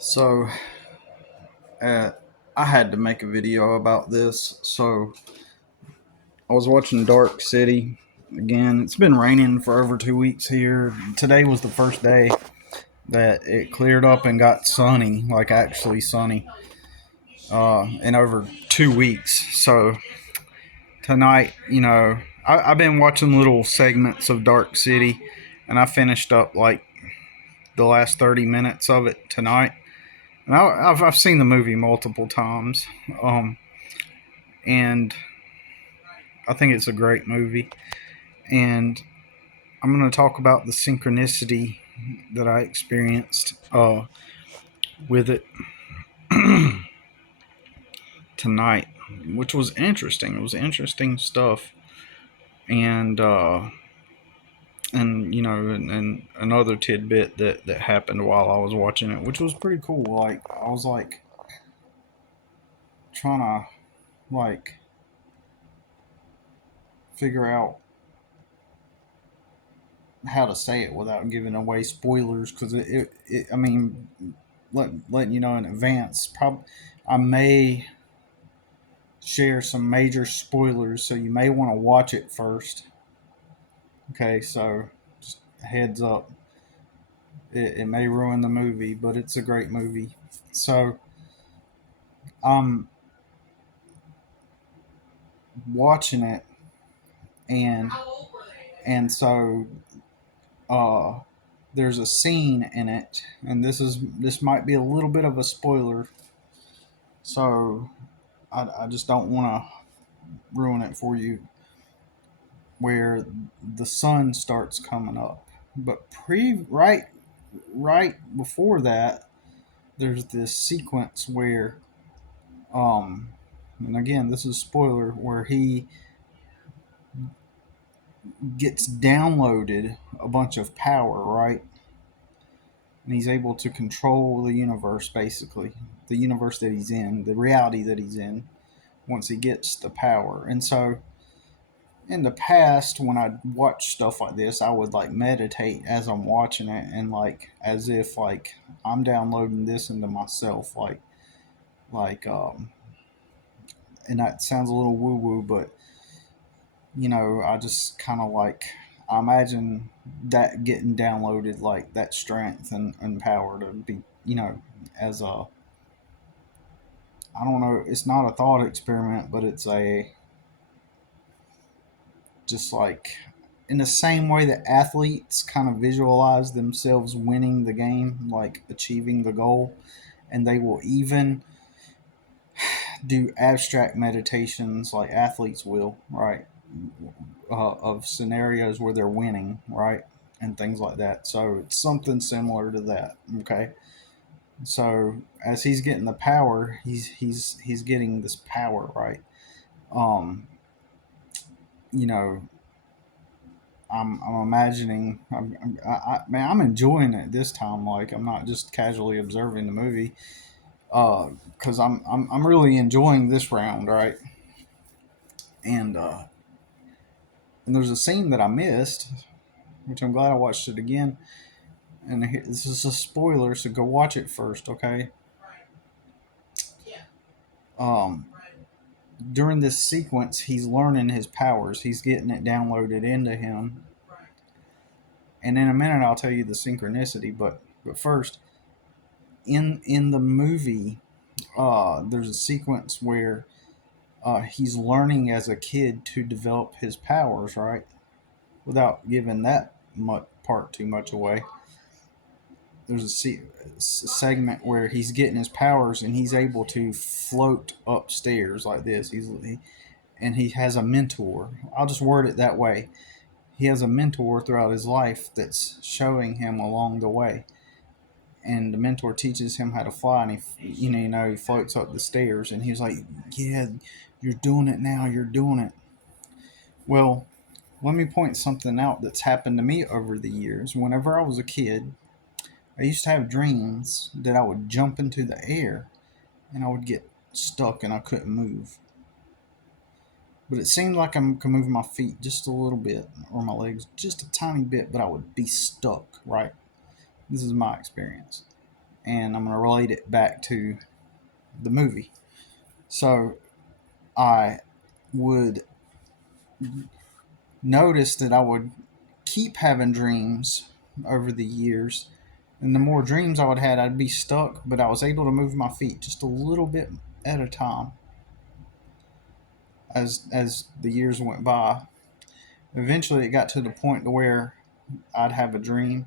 So, uh, I had to make a video about this. So, I was watching Dark City again. It's been raining for over 2 weeks here. Today was the first day that it cleared up and got sunny, like actually sunny, in over 2 weeks. So, tonight, I've been watching little segments of Dark City, and I finished up like the last 30 minutes of it tonight. And I've seen the movie multiple times. And I think it's a great movie. And I'm going to talk about the synchronicity that I experienced with it tonight, which was interesting. It was interesting stuff. And, and another tidbit that happened while I was watching it, which was pretty cool. Like, I was like trying to like figure out how to say it without giving away spoilers because I mean, letting you know in advance. Probably, I may share some major spoilers, so you may want to watch it first. Okay, so just heads up, it may ruin the movie, but it's a great movie. So I'm watching it, and so uh, there's a scene in it, and this might be a little bit of a spoiler. So I just don't want to ruin it for you, where the sun starts coming up. But right before that, there's this sequence where and again, this is spoiler, where he gets downloaded a bunch of power, right? And he's able to control the universe, basically the universe that he's in, the reality that he's in, once he gets the power. And so in the past, when I watch stuff like this, I would like meditate as I'm watching it, and like as if like I'm downloading this into myself, like and that sounds a little woo woo, but I just kind of like I imagine that getting downloaded, like that strength and power to be, as a, I don't know, it's not a thought experiment, but it's a, just like in the same way that athletes kind of visualize themselves winning the game, like achieving the goal, and they will even do abstract meditations like athletes will, right? Of scenarios where they're winning, right? And things like that. So it's something similar to that, okay? So as he's getting the power, he's getting this power, right? Um, you know, I'm imagining. Man, I'm enjoying it this time. Like I'm not just casually observing the movie, because I'm really enjoying this round, right? And and there's a scene that I missed, which I'm glad I watched it again. And this is a spoiler, so go watch it first, okay? Um, During this sequence, he's learning his powers. He's getting it downloaded into him, and in a minute I'll tell you the synchronicity. But first, in the movie, there's a sequence where he's learning as a kid to develop his powers, right? Without giving that part too much away. There's segment where he's getting his powers and he's able to float upstairs like this. And he has a mentor. I'll just word it that way. He has a mentor throughout his life that's showing him along the way, and the mentor teaches him how to fly. And he floats up the stairs, and he's like, "Yeah, you're doing it now. You're doing it." Well, let me point something out that's happened to me over the years. Whenever I was a kid, I used to have dreams that I would jump into the air and I would get stuck and I couldn't move. But it seemed like I could move my feet just a little bit or my legs just a tiny bit, but I would be stuck, right? This is my experience. and I'm going to relate it back to the movie. So I would notice that I would keep having dreams over the years. And the more dreams I would have, I'd be stuck, but I was able to move my feet just a little bit at a time as the years went by. Eventually, it got to the point to where I'd have a dream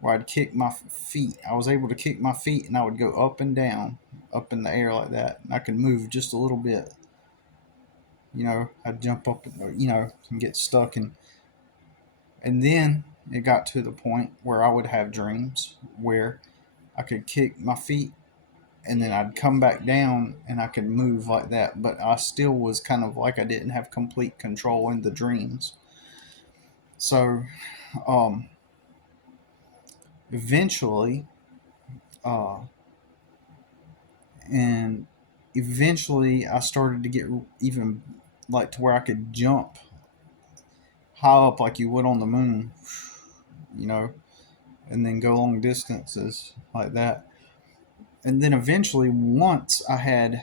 where I'd kick my feet. I was able to kick my feet, and I would go up and down, up in the air like that. And I could move just a little bit. I'd jump up, and get stuck, and then it got to the point where I would have dreams where I could kick my feet and then I'd come back down and I could move like that. But I still was kind of like I didn't have complete control in the dreams. So um, eventually, uh, and eventually I started to get even like to where I could jump high up like you would on the moon, you know, and then go long distances like that. And then eventually, once I had,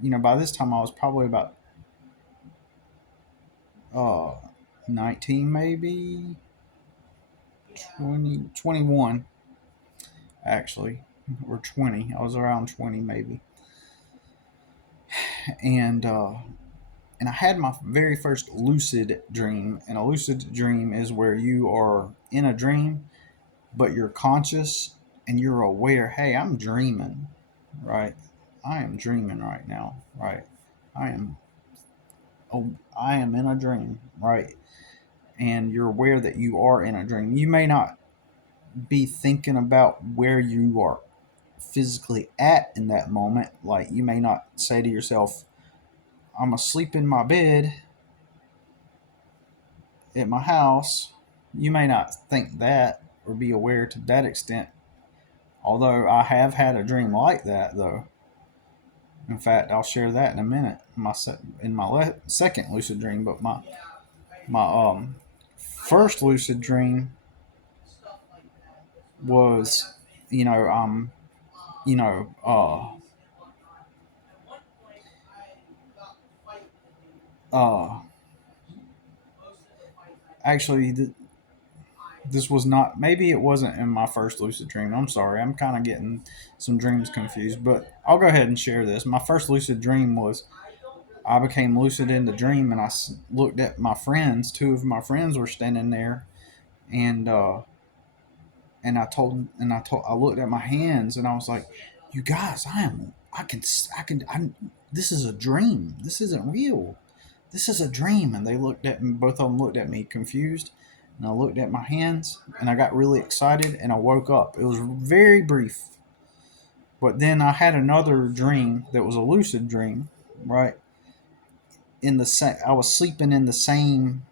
by this time I was probably about uh, 19, maybe 20, 21, actually, or 20. I was around 20, maybe. And, and I had my very first lucid dream. And a lucid dream is where you are in a dream, but you're conscious and you're aware, hey, I'm dreaming, right? I am dreaming right now, right? I am I am in a dream, right? And you're aware that you are in a dream. You may not be thinking about where you are physically at in that moment. Like, you may not say to yourself, I'm asleep in my bed at my house. You may not think that or be aware to that extent. Although I have had a dream like that, though. In fact, I'll share that in a minute. In my second lucid dream, but my first lucid dream was, you know, you know, uh, actually, this was not. Maybe it wasn't in my first lucid dream. I'm sorry. I'm kind of getting some dreams confused, but I'll go ahead and share this. My first lucid dream was I became lucid in the dream, and I looked at my friends. Two of my friends were standing there, and I looked at my hands, and I was like, "You guys, this is a dream. This isn't real. This is a dream." And they looked at me. Both of them looked at me confused, and I looked at my hands, and I got really excited, and I woke up. It was very brief, but then I had another dream that was a lucid dream, right? I was sleeping in the same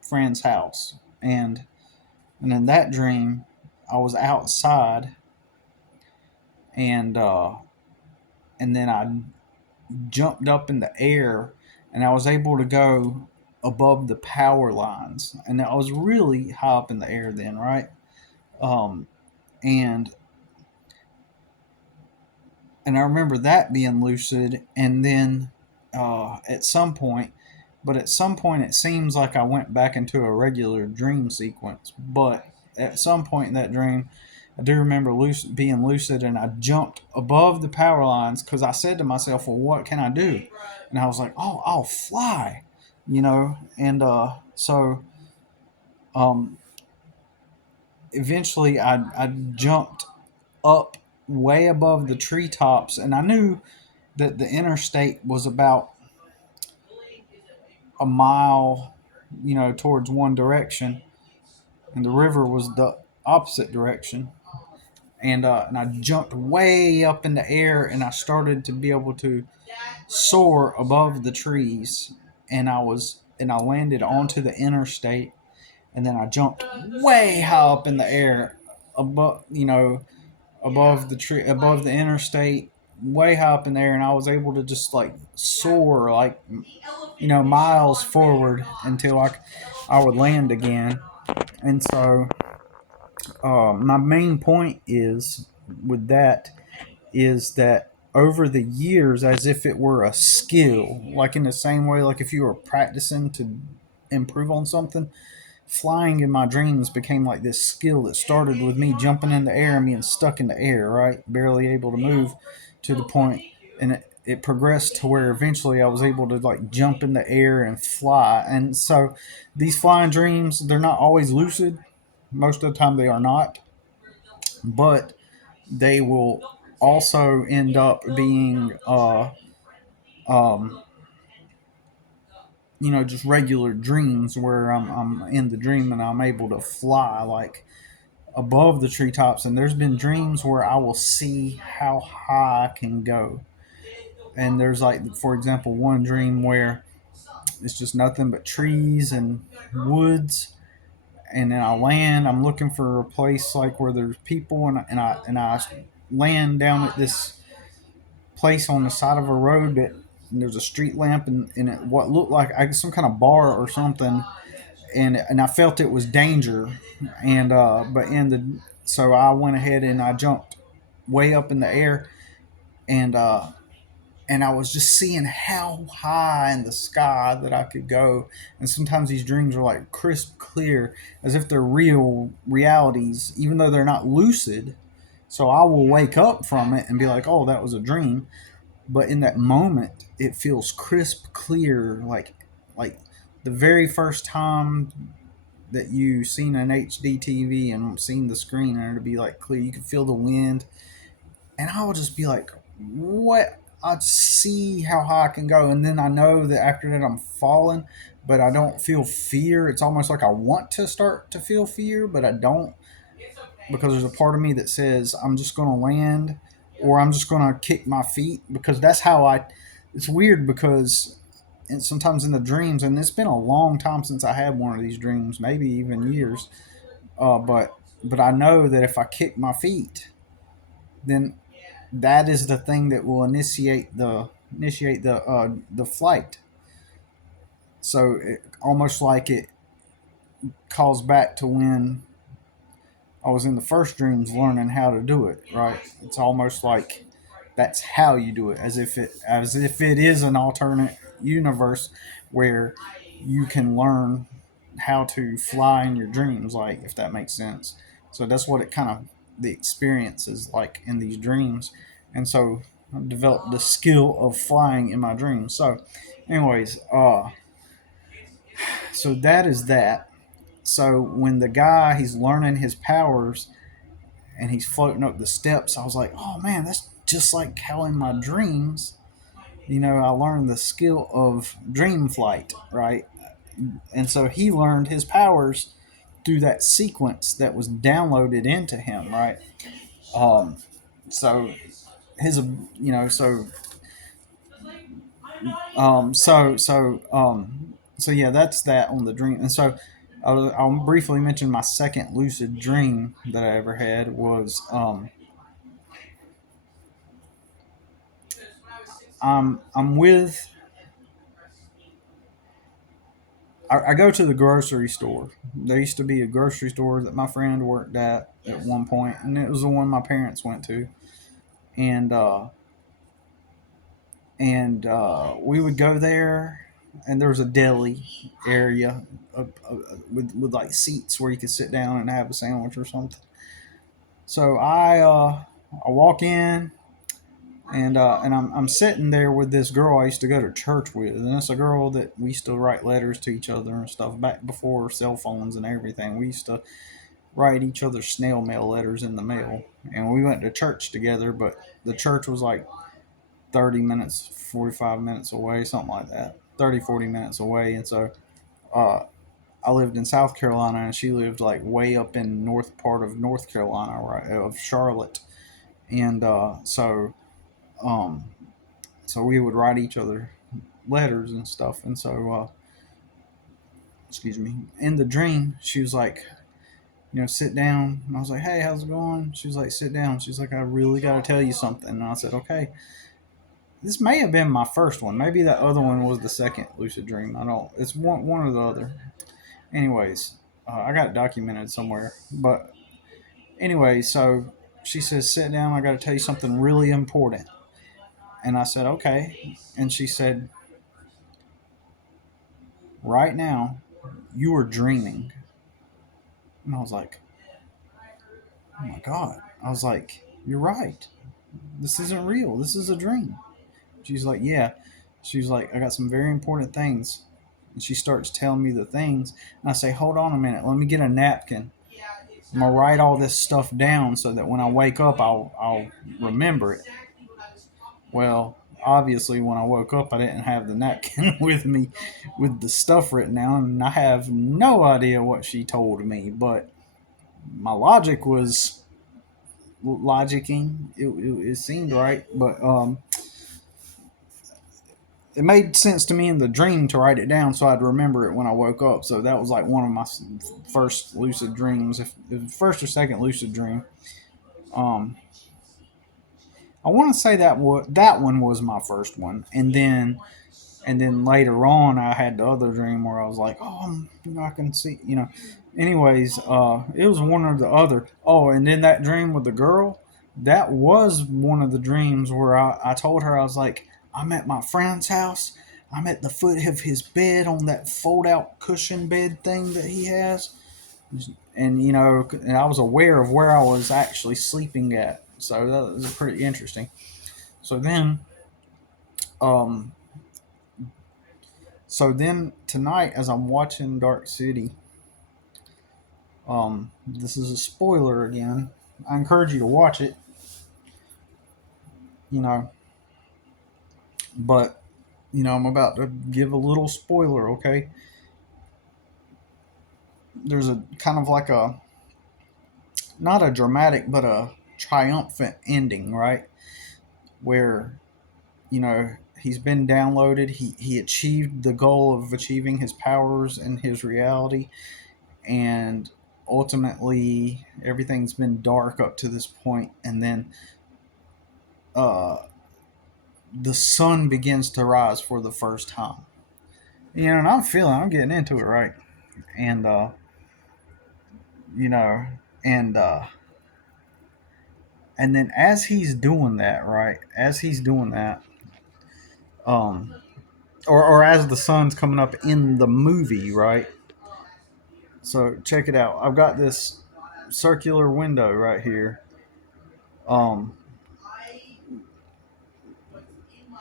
friend's house, and in that dream, I was outside, and and then I jumped up in the air, and I was able to go above the power lines, and I was really high up in the air then, right? Um, and I remember that being lucid, and then at some point, it seems like I went back into a regular dream sequence. But at some point in that dream, I do remember being lucid, and I jumped above the power lines because I said to myself, "Well, what can I do?" And I was like, "Oh, I'll fly," And so um, eventually, I jumped up way above the treetops, and I knew that the interstate was about a mile, towards one direction, and the river was the opposite direction. And I jumped way up in the air, and I started to be able to soar above the trees, and I landed onto the interstate, and then I jumped way high up in the air, above the tree, above the interstate, way high up in there, and I was able to just like soar like miles forward until I would land again. And so my main point is with that is that over the years, as if it were a skill, like in the same way, like if you were practicing to improve on something, flying in my dreams became like this skill that started with me jumping in the air and being stuck in the air, right? Barely able to move to the point, and it progressed to where eventually I was able to like jump in the air and fly. And so these flying dreams, they're not always lucid. Most of the time, they are not, but they will also end up being, um, just regular dreams where I'm in the dream and I'm able to fly like above the treetops. And there's been dreams where I will see how high I can go. And there's like, for example, one dream where it's just nothing but trees and woods. And then I land. I'm looking for a place like where there's people, and I land down at this place on the side of a road that and there's a street lamp and it, what looked like some kind of bar or something, and I felt it was danger, and but in the so I went ahead and I jumped way up in the air, and and I was just seeing how high in the sky that I could go. And sometimes these dreams are like crisp clear, as if they're real realities, even though they're not lucid. So I will wake up from it and be like, "Oh, that was a dream." But in that moment, it feels crisp clear, like the very first time that you seen an HD TV and seen the screen, and it'd be like clear. You could feel the wind, and I would just be like, "What?" I see how high I can go, and then I know that after that I'm falling, but I don't feel fear. It's almost like I want to start to feel fear, but I don't, because there's a part of me that says I'm just going to land, or I'm just going to kick my feet, because that's how I. It's weird because and sometimes in the dreams, and it's been a long time since I had one of these dreams, maybe even years. But I know that if I kick my feet, then that is the thing that will initiate the flight. So almost like it calls back to when I was in the first dreams learning how to do it. Right? It's almost like that's how you do it, as if it is an alternate universe where you can learn how to fly in your dreams, like if that makes sense. So that's what it kind of the experience is like in these dreams. And so I've developed the skill of flying in my dreams. So anyways, so that is that. So when the guy he's learning his powers and he's floating up the steps, I was like, oh man, that's just like how in my dreams, I learned the skill of dream flight, right? And so he learned his powers through that sequence that was downloaded into him, right? Um, so his, so yeah, that's that on the dream. And so I'll briefly mention my second lucid dream that I ever had was I'm with I go to the grocery store. There used to be a grocery store that my friend worked at one point, and it was the one my parents went to. And we would go there, and there was a deli area with like seats where you could sit down and have a sandwich or something. So I walk in, and I'm sitting there with this girl I used to go to church with, and it's a girl that we used to write letters to each other and stuff back before cell phones and everything. We used to write each other snail mail letters in the mail, and we went to church together. But the church was like 30 minutes, 45 minutes away, something like that, 30, 40 minutes away, and so uh, I lived in South Carolina, and she lived like way up in north part of North Carolina, right, of Charlotte, and um, so we would write each other letters and stuff. And so, excuse me, in the dream, she was like, sit down. And I was like, hey, how's it going? She was like, sit down. She's like, I really got to tell you something. And I said, okay. This may have been my first one. Maybe that other one was the second lucid dream. I don't. It's one or the other. Anyways, I got it documented somewhere. But Anyway, so she says, "Sit down. I got to tell you something really important." And I said, "Okay." And she said, "Right now, you are dreaming." And I was like, "Oh my God." I was like, "You're right. This isn't real. This is a dream." She's like, "Yeah." She's like, "I got some very important things." And she starts telling me the things. And I say, "Hold on a minute. Let me get a napkin. I'm going to write all this stuff down so that when I wake up, I'll remember it." Well, obviously, when I woke up, I didn't have the napkin with me with the stuff written down. And I have no idea what she told me. But my logic was logicking. It seemed right. But it made sense to me in the dream to write it down so I'd remember it when I woke up. So that was like one of my first lucid dreams, if first or second lucid dream. Um, I want to say that one was my first one, and then later on I had the other dream where I was like, oh, I can see, Anyways, it was one or the other. Oh, and then that dream with the girl, that was one of the dreams where I told her, I was like, I'm at my friend's house. I'm at the foot of his bed on that fold out cushion bed thing that he has. And, and I was aware of where I was actually sleeping at. So that was pretty interesting. So then, um, tonight, as I'm watching Dark City, this is a spoiler again. I encourage you to watch it, you know, but I'm about to give a little spoiler. Okay, there's a kind of like a not a dramatic but a triumphant ending, right? Where he's been downloaded. He achieved the goal of achieving his powers and his reality, and ultimately everything's been dark up to this point, and then uh, the sun begins to rise for the first time. And I'm getting into it, right? And you know, and and then as he's doing that, right? As he's doing that, um, or as the sun's coming up in the movie, right? So check it out. I've got this circular window right here. Um,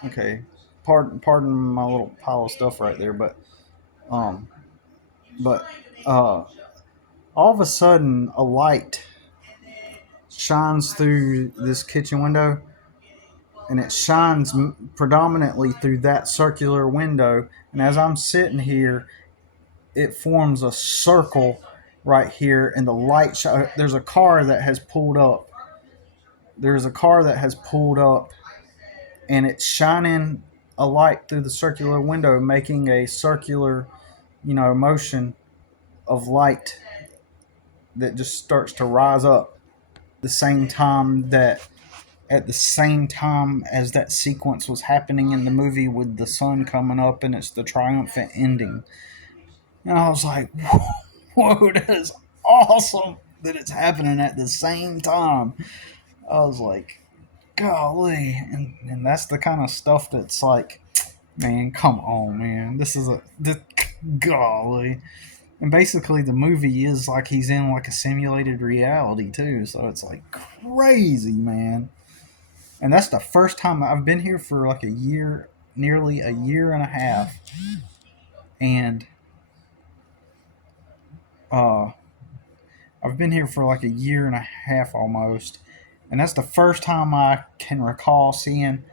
okay, pardon my little pile of stuff right there, um, but all of a sudden a light shines through this kitchen window, and it shines predominantly through that circular window. And as I'm sitting here, it forms a circle right here, and the light. There's a car that has pulled up. There's a car that has pulled up, and it's shining a light through the circular window, making a circular, motion of light that just starts to rise up the same time that at the same time as that sequence was happening in the movie with the sun coming up and it's the triumphant ending. And I was like, whoa, that is awesome that it's happening at the same time. I was like, golly. And that's the kind of stuff that's like, man, come on, man. Golly. And basically, the movie is like he's in like a simulated reality, too. So it's like crazy, man. And that's the first time I've been here for like a year, nearly a year and a half, and uh, I've been here for like a year and a half almost, and that's the first time I can recall seeing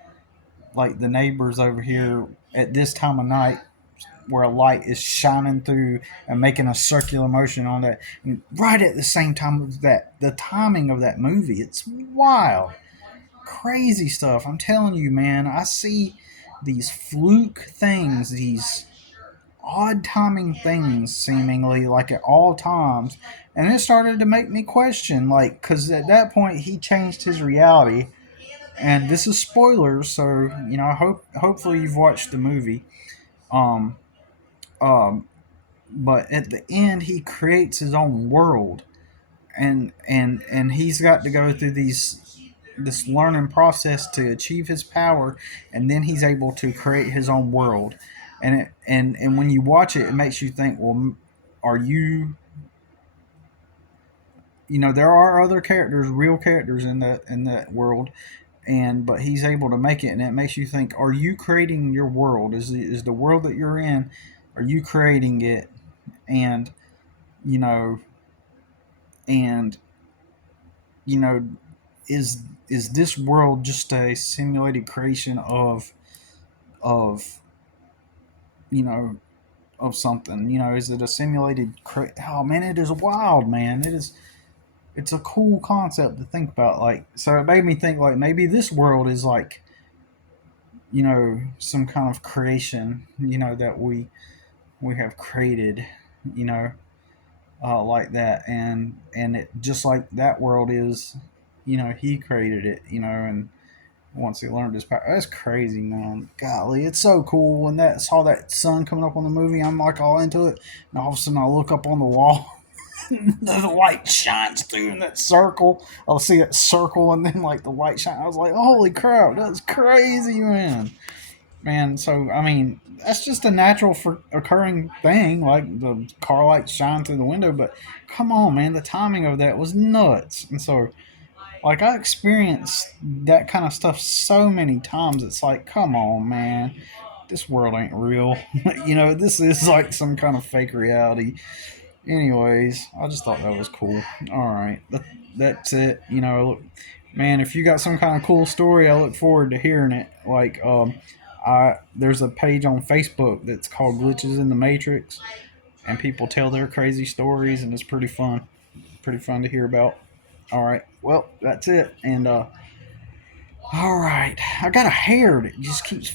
like the neighbors over here at this time of night where a light is shining through and making a circular motion on that, and right at the same time of that, the timing of that movie, it's wild. Crazy stuff. I'm telling you, man. I see these fluke things, these odd timing things, seemingly like at all times, and it started to make me question, like, because at that point he changed his reality, and this is spoilers, so hopefully you've watched the movie. Um, um, but at the end he creates his own world, and he's got to go through this learning process to achieve his power, and then he's able to create his own world. And when you watch it, it makes you think, well, are you, there are other characters, real characters in that world, and but he's able to make it, and it makes you think, are you creating your world? Is the world that you're in, are you creating it? And you know and you know is this world just a simulated creation of you know of something? Is it a oh man, it is wild, man. It's a cool concept to think about. Like, so it made me think, like, maybe this world is like, some kind of creation, that we have created, you know like that. And it just like that world is, he created it, and once he learned his power. That's crazy, man. Golly, it's so cool. When that saw that sun coming up on the movie, I'm like all into it, and all of a sudden I look up on the wall, the light shines through in that circle. I'll see that circle, and then like the light shine. I was like, holy crap, that's crazy, man. Man, so I mean, that's just a natural for occurring thing, like the car lights shine through the window. But come on, man, the timing of that was nuts. And so, like, I experienced that kind of stuff so many times. It's like, come on, man, this world ain't real. This is like some kind of fake reality. Anyways, I just thought that was cool. All right, that's it. Look, man, if you got some kind of cool story, I look forward to hearing it. Like, there's a page on Facebook that's called Glitches in the Matrix, and people tell their crazy stories, and it's pretty fun to hear about. All right, well, that's it. And all right, I got a hair that just keeps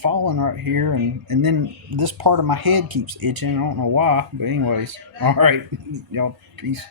falling right here, and then this part of my head keeps itching. I don't know why, but anyways, all right, y'all, peace.